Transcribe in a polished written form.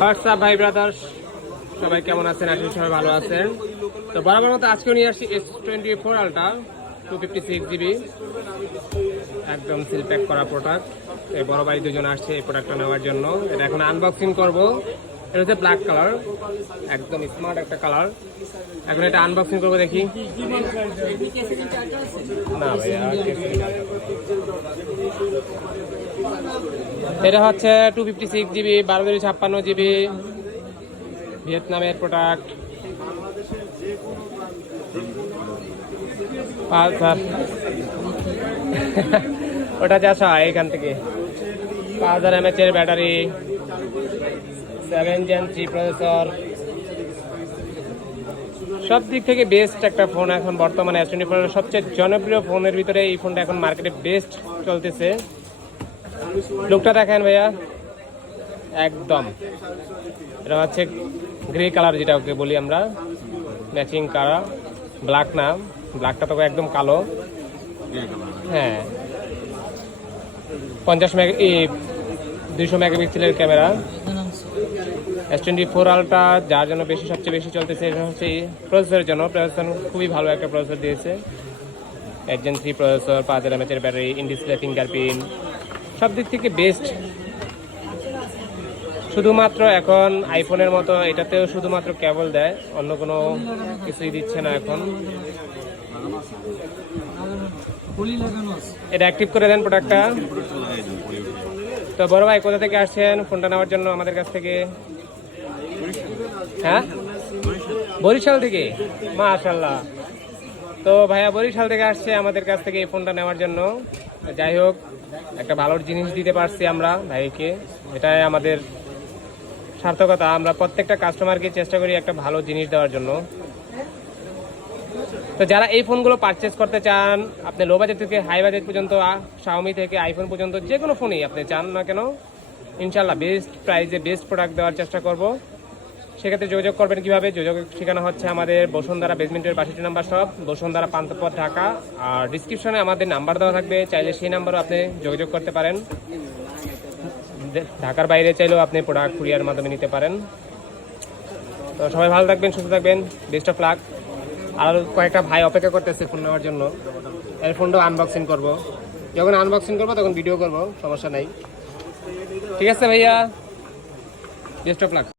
WhatsApp ভাই brothers, সবাই কেমন আছেন? আসলে সবাই ভালো আছেন। তো বরাবর মতো আজকেও নিয়ে আসছি S24 আলট্রা 256GB, একদম সিল প্যাক করা প্রোডাক্ট। এই বড় ভাই দুজন আসছে এই প্রোডাক্টটা নেওয়ার জন্য। এটা এখন আনবক্সিং করব। এটা হচ্ছে ব্ল্যাক কালার, একদম স্মার্ট একটা কালার। এখন এটা আনবক্সিং করবো, দেখি। না ভাইয়া, এটা হচ্ছে 256GB 1256GB ভিয়েতনামের প্রোডাক্ট। 5000 ওটা যা হয় এখান থেকে। 5000 mAh এর ব্যাটারি, 7 Gen 3 প্রসেসর, সব দিক থেকে বেস্ট একটা ফোন এখন বর্তমানে। S24 সবচেয়ে জনপ্রিয় ফোনের ভিতরে এই ফোনটা এখন মার্কেটে বেস্ট চলতেছে। লুকটা দেখেন ভাইয়া, একদম এটা হচ্ছে গ্রে কালার, যেটা ওকে বলি আমরা ম্যাচিং কালার। ব্ল্যাক না, ব্ল্যাকটা তো একদম কালো। হ্যাঁ, 200 মেগাপিক্সেলের ক্যামেরা। S24 আলট্রা যার জন্য সবচেয়ে বেশি চলতেছে এটা হচ্ছে প্রসেসরের জন্য। প্রসেসর খুবই ভালো একটা প্রসেসর দিয়েছে, 8 Gen 3 প্রসেসর, 5000 mAh এর ব্যাটারি, ইন ডিসপ্লে ফিঙ্গারপ্রিন্ট, সব দিক থেকে বেস্ট। শুধুমাত্র এখন আইফোনের মতো এটাতেও শুধুমাত্র কেবল দেয়, অন্য কোনো কিছুই দিচ্ছে না এখন। এটা অ্যাক্টিভ করে দেন প্রোডাক্টটা। তো বড় ভাই কোথা থেকে আসছেন ফোনটা নেওয়ার জন্য আমাদের কাছ থেকে? হ্যাঁ, বরিশাল থেকে, মাশাআল্লাহ। তো ভাইয়া বরিশাল থেকে আসছে আমাদের কাছ থেকে এই ফোনটা নেওয়ার জন্য। যাই হোক, একটা ভালো জিনিস দিতে পারছি আমরা ভাইকে, এটাই আমাদের সার্থকতা। আমরা প্রত্যেকটা কাস্টমারকে চেষ্টা করি একটা ভালো জিনিস দেওয়ার জন্য। তো যারা এই ফোনগুলো পারচেস করতে চান, আপনি লো বাজেট থেকে হাই বাজেট পর্যন্ত, শাওমি থেকে আইফোন পর্যন্ত যে কোনো ফোনই আপনি চান না কেন, ইনশাল্লাহ বেস্ট প্রাইসে বেস্ট প্রোডাক্ট দেওয়ার চেষ্টা করব। সেক্ষেত্রে যোগাযোগ করবেন কিভাবে? যোগাযোগের ঠিকানা হচ্ছে আমাদের বসুন্ধরা বেসমেন্টের 62 নম্বর শপ, বসুন্ধরা পান্থপথ, ঢাকা। আর ডিসক্রিপশনে আমাদের নাম্বার দেওয়া থাকবে, চাইলে সেই নাম্বারও আপনি যোগাযোগ করতে পারেন। ঢাকার বাইরে চাইলেও আপনি প্রোডাক্ট কুরিয়ার মাধ্যমে নিতে পারেন। তো সবাই ভালো থাকবেন, সুস্থ থাকবেন, বেস্ট অফ লাক। আর কয়েকটা ভাই অপেক্ষা করতেছে ফোন নেওয়ার জন্য। এর ফোনটাও আনবক্সিং করব, যখন আনবক্সিং করবো তখন ভিডিও করব, সমস্যা নাই। ঠিক আছে ভাইয়া, বেস্ট অফ লাক।